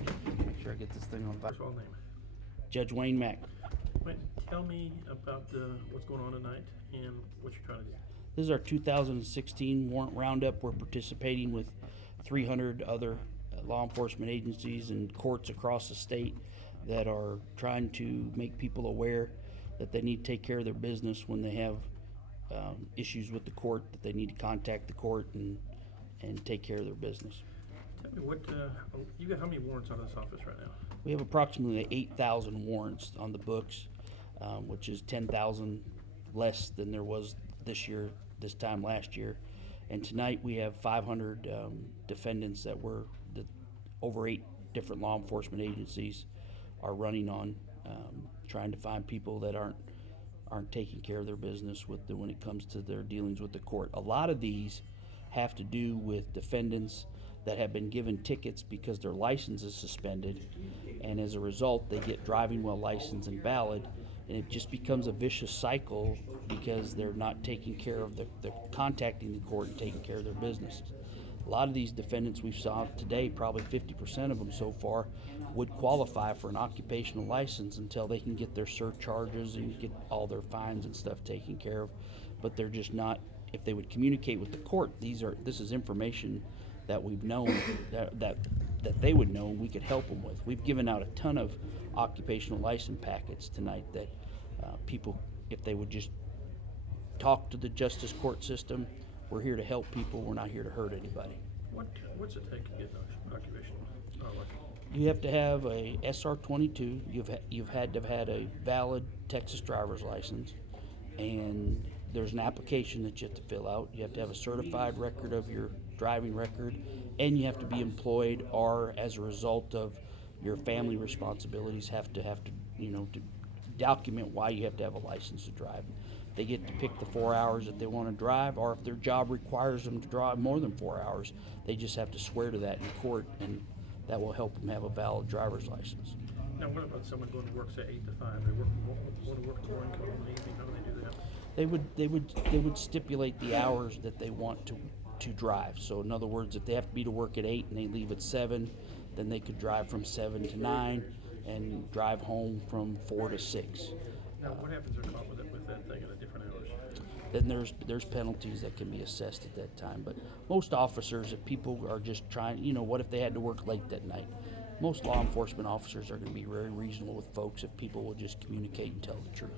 Make sure I get this thing on fire. First of all, name. Judge Wayne Mack. Wait, tell me about what's going on tonight and what you're trying to do. This is our 2016 warrant roundup. We're participating with 300 other law enforcement agencies and courts across the state that are trying to make people aware that they need to take care of their business when they have issues with the court, that they need to contact the court and take care of their business. Tell me what you got. How many warrants out of this office right now? We have approximately 8,000 warrants on the books, which is 10,000 less than there was this year, this time last year. And tonight we have 500 defendants that over 8 different law enforcement agencies are running on, trying to find people that aren't taking care of their business when it comes to their dealings with the court. A lot of these have to do with defendants that have been given tickets because their license is suspended, and as a result they get driving while licensed invalid, and it just becomes a vicious cycle because they're not taking care of the contacting the court and taking care of their businesses. A lot of these defendants we've saw today, probably 50% of them so far, would qualify for an occupational license until they can get their surcharges and get all their fines and stuff taken care of, but they're just not. If they would communicate with the court, this is information that we've known that they would know and we could help them with. We've given out a ton of occupational license packets tonight that people, if they would just talk to the justice court system, we're here to help people. We're not here to hurt anybody. What's it take to get an occupational license? You have to have a SR-22. You've had to have had a valid Texas driver's license, and there's an application that you have to fill out. You have to have a certified record of your driving record, and you have to be employed, or as a result of your family responsibilities have to to document why you have to have a license to drive. They get to pick the 4 hours that they want to drive, or if their job requires them to drive more than 4 hours, they just have to swear to that in court, and that will help them have a valid driver's license. Now, what about someone going to work, say 8 to 5? They want to work morning, come home in the evening. How do they do that? They would stipulate the hours that they want to drive. So in other words, if they have to be to work at 8 and they leave at 7, then they could drive from 7 to 9 and drive home from 4 to 6. Now, what happens if they're caught with that thing at a different hours? Then there's penalties that can be assessed at that time. But most officers, if people are just trying, what if they had to work late that night? Most law enforcement officers are going to be very reasonable with folks if people will just communicate and tell the truth.